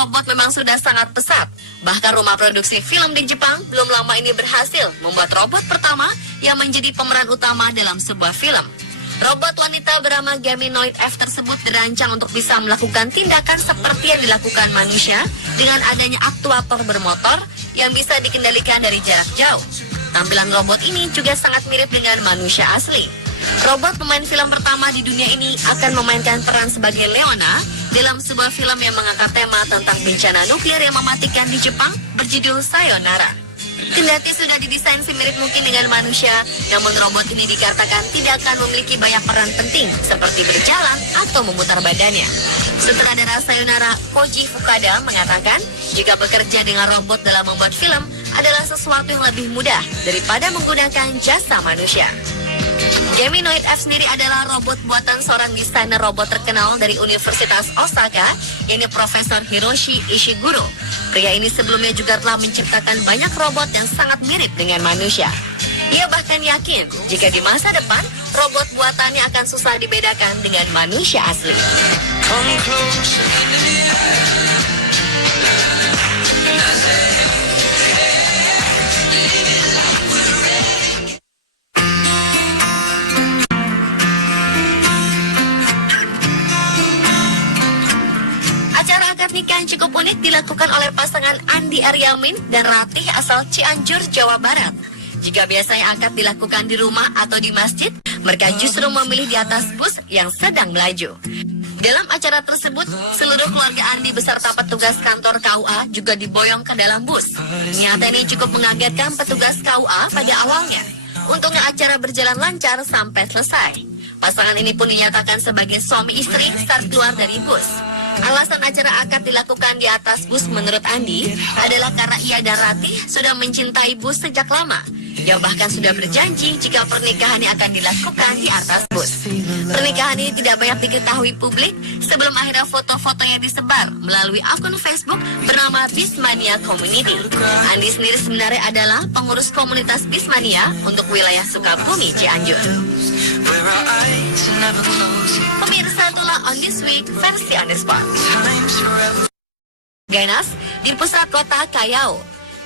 robot memang sudah sangat pesat. Bahkan rumah produksi film di Jepang belum lama ini berhasil membuat robot pertama yang menjadi pemeran utama dalam sebuah film. Robot wanita bernama Geminoid F tersebut dirancang untuk bisa melakukan tindakan seperti yang dilakukan manusia dengan adanya aktuator bermotor yang bisa dikendalikan dari jarak jauh. Tampilan robot ini juga sangat mirip dengan manusia asli. Robot pemain film pertama di dunia ini akan memainkan peran sebagai Leona dalam sebuah film yang mengangkat tema tentang bencana nuklir yang mematikan di Jepang berjudul Sayonara. Kendati sudah didesain semirip mungkin dengan manusia, namun robot ini dikatakan tidak akan memiliki banyak peran penting seperti berjalan atau memutar badannya. Sutradara Sayonara Koji Fukada mengatakan, jika bekerja dengan robot dalam membuat film adalah sesuatu yang lebih mudah daripada menggunakan jasa manusia. Geminoid F sendiri adalah robot buatan seorang desainer robot terkenal dari Universitas Osaka, yaitu Profesor Hiroshi Ishiguro. Pria ini sebelumnya juga telah menciptakan banyak robot yang sangat mirip dengan manusia. Ia bahkan yakin jika di masa depan robot buatannya akan susah dibedakan dengan manusia asli. Nikah yang cukup unik dilakukan oleh pasangan Andi Aryamin dan Ratih asal Cianjur, Jawa Barat. Jika biasanya akad dilakukan di rumah atau di masjid, mereka justru memilih di atas bus yang sedang melaju. Dalam acara tersebut, seluruh keluarga Andi beserta petugas kantor KUA juga diboyong ke dalam bus. Nyata ini cukup mengagetkan petugas KUA pada awalnya. Untungnya acara berjalan lancar sampai selesai. Pasangan ini pun dinyatakan sebagai suami istri saat keluar dari bus. Alasan acara akad dilakukan di atas bus menurut Andi adalah karena ia dan Ratih sudah mencintai bus sejak lama. Ia bahkan sudah berjanji jika pernikahannya akan dilakukan di atas bus. Pernikahan ini tidak banyak diketahui publik sebelum akhirnya foto-fotonya disebar melalui akun Facebook bernama Bismania Community. Andi sendiri sebenarnya adalah pengurus komunitas Bismania untuk wilayah Sukabumi, Cianjur. Pemirsa, itulah On This Week versi On The Spot. Ganas di pusat kota Kayau.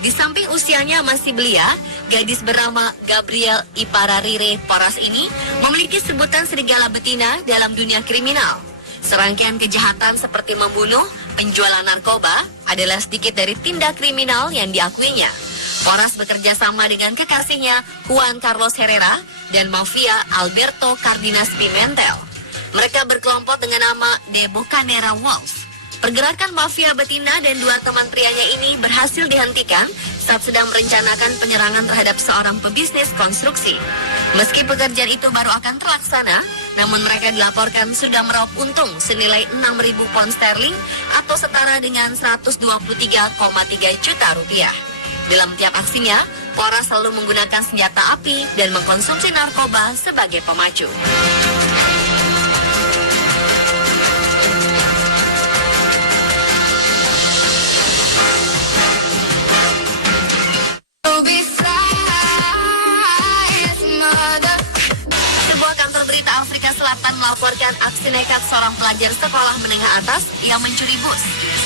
Di samping usianya masih belia, gadis bernama Gabriel Ipararire Poras ini memiliki sebutan serigala betina dalam dunia kriminal. Serangkaian kejahatan seperti membunuh, penjualan narkoba adalah sedikit dari tindak kriminal yang diakuinya. Poras bekerja sama dengan kekasihnya Juan Carlos Herrera dan mafia Alberto Cardenas Pimentel. Mereka berkelompok dengan nama The Bocanera Wolves. Pergerakan mafia betina dan dua teman prianya ini berhasil dihentikan saat sedang merencanakan penyerangan terhadap seorang pebisnis konstruksi. Meski pekerjaan itu baru akan terlaksana, namun mereka dilaporkan sudah meraup untung senilai 6.000 pound sterling atau setara dengan 123,3 juta rupiah. Dalam tiap aksinya, Poras selalu menggunakan senjata api dan mengkonsumsi narkoba sebagai pemacu. Sebuah kantor berita Afrika Selatan melaporkan aksi nekat seorang pelajar sekolah menengah atas yang mencuri bus.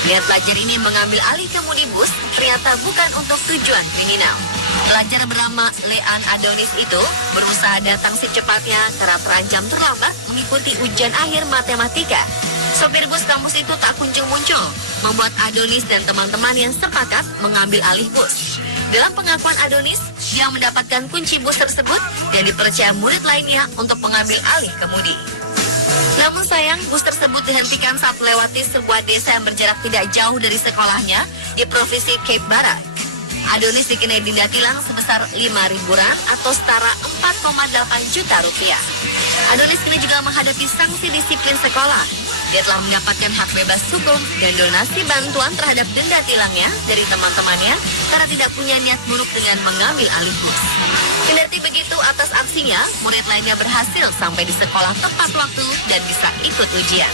Lihat pelajar ini mengambil alih kemudi bus ternyata bukan untuk tujuan kriminal. Pelajar bernama Lean Adonis itu berusaha datang secepatnya karena terancam terlambat mengikuti ujian akhir matematika. Sopir bus kampus itu tak kunjung muncul, membuat Adonis dan teman-teman yang sepakat mengambil alih bus. Dalam pengakuan Adonis, dia mendapatkan kunci bus tersebut dan dipercaya murid lainnya untuk mengambil alih kemudi. Namun sayang, bus tersebut dihentikan saat melewati sebuah desa yang berjarak tidak jauh dari sekolahnya di provinsi Cape Barat. Adonis dikenai denda tilang sebesar 5.000 rand atau setara 4,8 juta rupiah. Adonis kini juga menghadapi sanksi disiplin sekolah. Dia telah mendapatkan hak bebas hukum dan donasi bantuan terhadap denda tilangnya dari teman-temannya karena tidak punya niat buruk dengan mengambil alih bus. Kendati begitu, atas aksinya, murid lainnya berhasil sampai di sekolah tepat waktu dan bisa ikut ujian.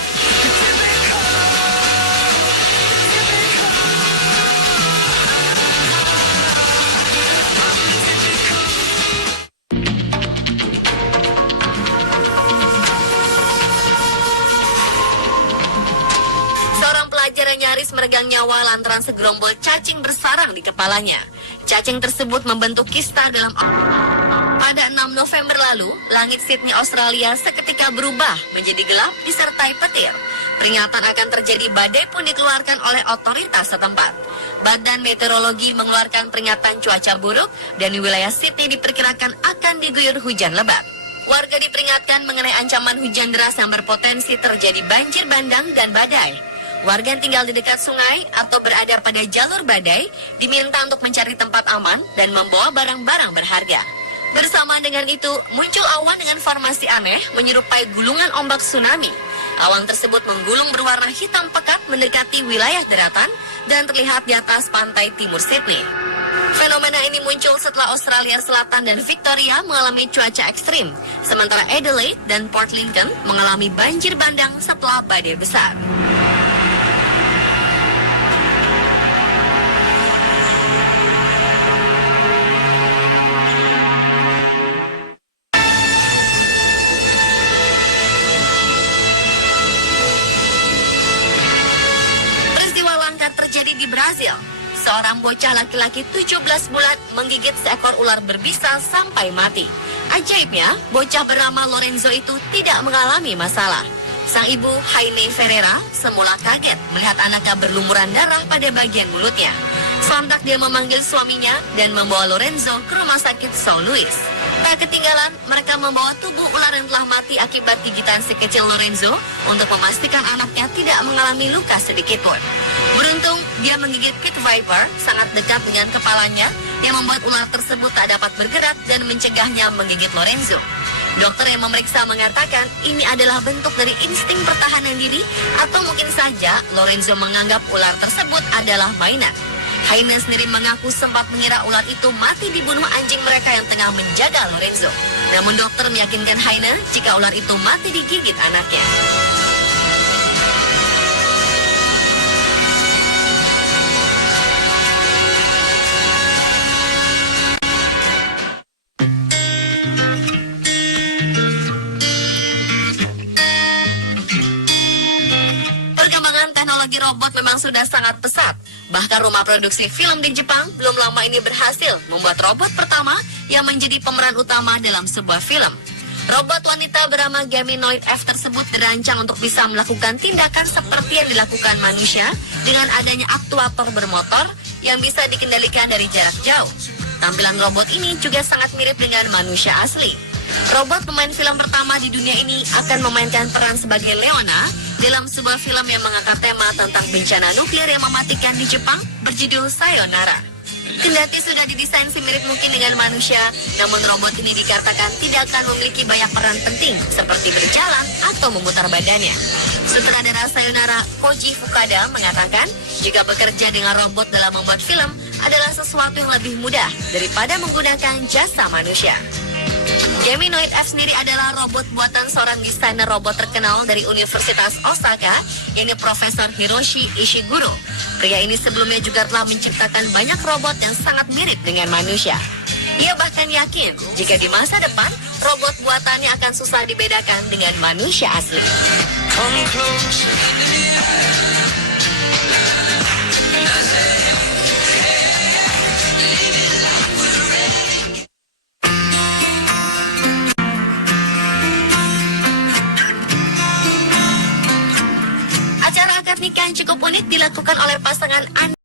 Pelajar yang nyaris nyaris meregang nyawa lantaran segerombol cacing bersarang di kepalanya. Cacing tersebut membentuk kista dalam. Pada 6 November lalu, langit Sydney, Australia seketika berubah menjadi gelap disertai petir. Peringatan akan terjadi badai pun dikeluarkan oleh otoritas setempat. Badan Meteorologi mengeluarkan peringatan cuaca buruk dan di wilayah Sydney diperkirakan akan diguyur hujan lebat. Warga diperingatkan mengenai ancaman hujan deras yang berpotensi terjadi banjir bandang dan badai. Warga yang tinggal di dekat sungai atau berada pada jalur badai diminta untuk mencari tempat aman dan membawa barang-barang berharga. Bersama dengan itu, muncul awan dengan formasi aneh menyerupai gulungan ombak tsunami. Awan tersebut menggulung berwarna hitam pekat mendekati wilayah daratan dan terlihat di atas pantai timur Sydney. Fenomena ini muncul setelah Australia Selatan dan Victoria mengalami cuaca ekstrim, sementara Adelaide dan Port Lincoln mengalami banjir bandang setelah badai besar. Terjadi di Brazil. Seorang bocah laki-laki 17 bulan menggigit seekor ular berbisa sampai mati. Ajaibnya, bocah bernama Lorenzo itu tidak mengalami masalah. Sang ibu, Haine Ferreira, semula kaget melihat anaknya berlumuran darah pada bagian mulutnya. Sontak dia memanggil suaminya dan membawa Lorenzo ke rumah sakit São Luís. Tak ketinggalan, mereka membawa tubuh ular yang telah mati akibat gigitan si kecil Lorenzo untuk memastikan anaknya tidak mengalami luka sedikitpun. Beruntung, dia menggigit pit viper sangat dekat dengan kepalanya yang membuat ular tersebut tak dapat bergerak dan mencegahnya menggigit Lorenzo. Dokter yang memeriksa mengatakan ini adalah bentuk dari insting pertahanan diri atau mungkin saja Lorenzo menganggap ular tersebut adalah mainan. Haine sendiri mengaku sempat mengira ular itu mati dibunuh anjing mereka yang tengah menjaga Lorenzo. Namun dokter meyakinkan Haine jika ular itu mati digigit anaknya. Perkembangan teknologi robot memang sudah sangat pesat. Bahkan rumah produksi film di Jepang belum lama ini berhasil membuat robot pertama yang menjadi pemeran utama dalam sebuah film. Robot wanita bernama Geminoid F tersebut dirancang untuk bisa melakukan tindakan seperti yang dilakukan manusia dengan adanya aktuator bermotor yang bisa dikendalikan dari jarak jauh. Tampilan robot ini juga sangat mirip dengan manusia asli. Robot pemain film pertama di dunia ini akan memainkan peran sebagai Leona dalam sebuah film yang mengangkat tema tentang bencana nuklir yang mematikan di Jepang berjudul Sayonara. Kendati sudah didesain semirip mungkin dengan manusia, namun robot ini dikatakan tidak akan memiliki banyak peran penting seperti berjalan atau memutar badannya. Sutradara Sayonara Koji Fukada mengatakan jika bekerja dengan robot dalam membuat film adalah sesuatu yang lebih mudah daripada menggunakan jasa manusia. Geminoid F sendiri adalah robot buatan seorang desainer robot terkenal dari Universitas Osaka, yaitu Profesor Hiroshi Ishiguro. Pria ini sebelumnya juga telah menciptakan banyak robot yang sangat mirip dengan manusia. Ia bahkan yakin jika di masa depan, robot buatannya akan susah dibedakan dengan manusia asli. Acara akad nikah yang cukup unik dilakukan oleh pasangan